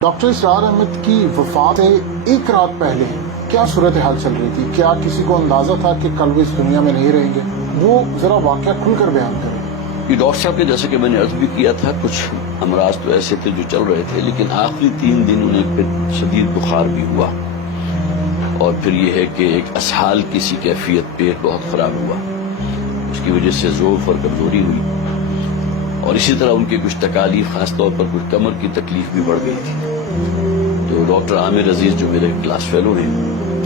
Doctor اسرار احمد کی وفات سے ایک رات پہلے کیا صورتحال چل رہی تھی؟ کیا کسی کو اندازہ تھا کہ کل وہ اس دنیا میں نہیں رہیں گے؟ وہ ذرا واقعہ کھل کر بیان کریں۔ یہ ڈاکٹر صاحب کے جیسے کہ میں نے عرض بھی کیا تھا، کچھ امراض تو ایسے تھے جو چل رہے تھے، لیکن آخری 3 دن انہیں پھر شدید بخار بھی ہوا، اور پھر یہ ہے کہ ایک اسہال کسی کیفیت، پیٹ بہت خراب ہوا، اس کی وجہ سے ضعف اور کمزوری ہوئی، اور اسی طرح ان کے کچھ تکالیف، خاص طور پر کچھ کمر کی تکلیف بھی بڑھ گئی تھی۔ تو ڈاکٹر عامر عزیز جو میرے کلاس فیلو ہیں،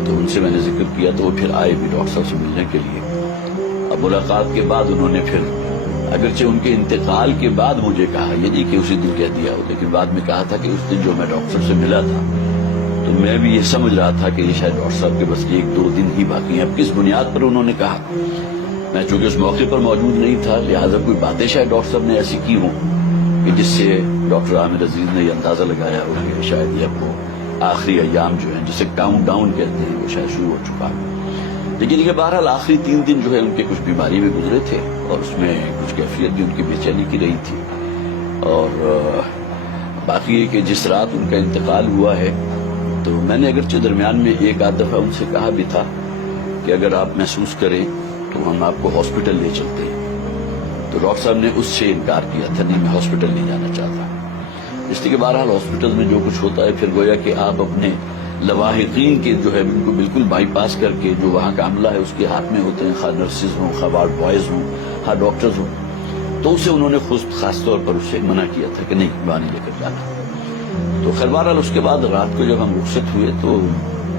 تو ان سے میں نے ذکر کیا تو وہ پھر آئے بھی ڈاکٹر صاحب سے ملنے کے لیے۔ اب ملاقات کے بعد انہوں نے پھر، اگرچہ ان کے انتقال کے بعد مجھے کہا، یہ نہیں کہ اسی دن کہہ دیا ہو، لیکن بعد میں کہا تھا کہ اس دن جو میں ڈاکٹر سے ملا تھا تو میں بھی یہ سمجھ رہا تھا کہ یہ شاید ڈاکٹر صاحب کے بس 1-2 دن ہی باقی ہیں۔ اب کس بنیاد پر انہوں نے کہا، میں چونکہ اس موقع پر موجود نہیں تھا، لہٰذا کوئی باتیں شاید ڈاکٹر صاحب نے ایسی کی ہوں کہ جس سے ڈاکٹر عامر عزیز نے یہ اندازہ لگایا ہو کہ شاید یہ وہ آخری ایام جو ہیں، جسے کاؤنٹ ڈاؤن کہتے ہیں، وہ شاید شروع ہو چکا ہے۔ لیکن یہ بہرحال آخری 3 دن جو ہے ان کے کچھ بیماری میں گزرے تھے، اور اس میں کچھ کیفیت بھی ان کی بے چینی کی رہی تھی، اور باقی یہ کہ جس رات ان کا انتقال ہوا ہے تو میں نے اگرچہ درمیان میں 1-8 دفعہ ان سے کہا بھی تھا کہ اگر آپ محسوس کریں تو ہم آپ کو ہاسپٹل لے چلتے ہیں، تو ڈاکٹر صاحب نے اس سے انکار کیا تھا، نہیں میں ہاسپٹل نہیں جانا چاہتا، اس لیے کہ بہرحال ہاسپٹل میں جو کچھ ہوتا ہے پھر گویا کہ آپ اپنے لواحقین کے جو ہے ان کو بالکل بائی پاس کر کے، جو وہاں کا عملہ ہے اس کے ہاتھ میں ہوتے ہیں، خواہ نرسز ہوں، خواہ وارڈ بوائز ہوں، خواہ ڈاکٹرز ہوں، تو اسے انہوں نے خاص طور پر اسے منع کیا تھا کہ نہیں وہاں نہیں لے کر جانا۔ تو خیر بہرحال اس کے بعد رات کو جب ہم رخصت ہوئے تو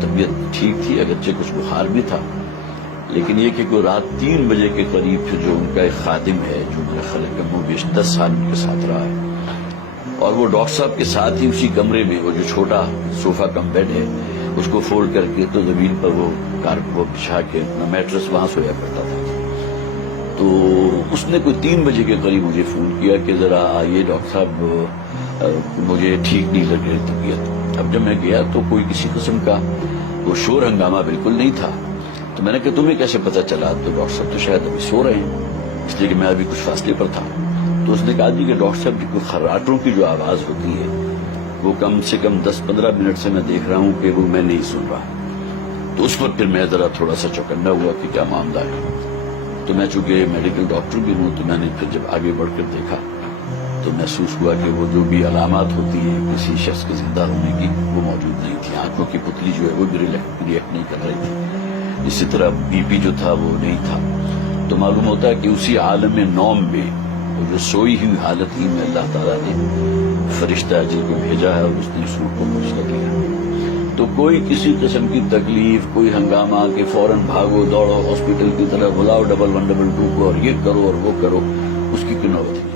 طبیعت ٹھیک تھی، اگرچہ کچھ بخار بھی تھا، لیکن یہ کہ کوئی رات 3 بجے کے قریب پھر جو ان کا ایک خادم ہے جو میرے خیال ہے کم و بیش 10 سال ان کے ساتھ رہا ہے، اور وہ ڈاکٹر صاحب کے ساتھ ہی اسی کمرے میں وہ جو چھوٹا صوفہ کم بیڈ ہے اس کو فولڈ کر کے تو زمین پر وہ بچھا کے اپنا میٹرس وہاں سویا کرتا تھا۔ تو اس نے کوئی 3 بجے کے قریب مجھے فون کیا کہ ذرا آئیے ڈاکٹر صاحب، مجھے ٹھیک نہیں لگ رہی طبیعت۔ اب جب میں گیا تو کوئی کسی قسم کا وہ شور ہنگامہ بالکل نہیں تھا، تو میں نے کہا تمہیں کیسے پتہ چلا؟ تو ڈاکٹر صاحب تو شاید ابھی سو رہے ہیں، اس لیے کہ میں ابھی کچھ فاصلے پر تھا۔ تو اس نے کہا جی کہ ڈاکٹر صاحب کی کوئی خراٹوں کی جو آواز ہوتی ہے وہ کم سے کم 10-15 منٹ سے میں دیکھ رہا ہوں کہ وہ میں نہیں سن رہا۔ تو اس وقت پھر میں ذرا تھوڑا سا چوکنا ہوا کہ کیا معاملہ ہے۔ تو میں چونکہ میڈیکل ڈاکٹر بھی ہوں تو میں نے پھر جب آگے بڑھ کر دیکھا تو محسوس ہوا کہ وہ جو بھی علامات ہوتی ہیں کسی شخص کے زندہ ہونے کی وہ موجود نہیں تھی۔ آنکھوں کی پتلی جو ہے وہ بھی ریئیکٹ نہیں کر رہی تھی، اسی طرح بی پی جو تھا وہ نہیں تھا۔ تو معلوم ہوتا ہے کہ اسی عالم نوم میں، وہ جو سوئی ہوئی حالت ہی میں اللہ تعالیٰ نے فرشتہ اجل کو بھیجا ہے اور اس نے اس روح کو مجھ کر لیا۔ تو کوئی کسی قسم کی تکلیف، کوئی ہنگامہ کہ فوراً بھاگو دوڑو ہاسپٹل کی طرف، بلاؤ 112 کو اور یہ کرو اور وہ کرو، اس کی کوئی نوبت نہیں۔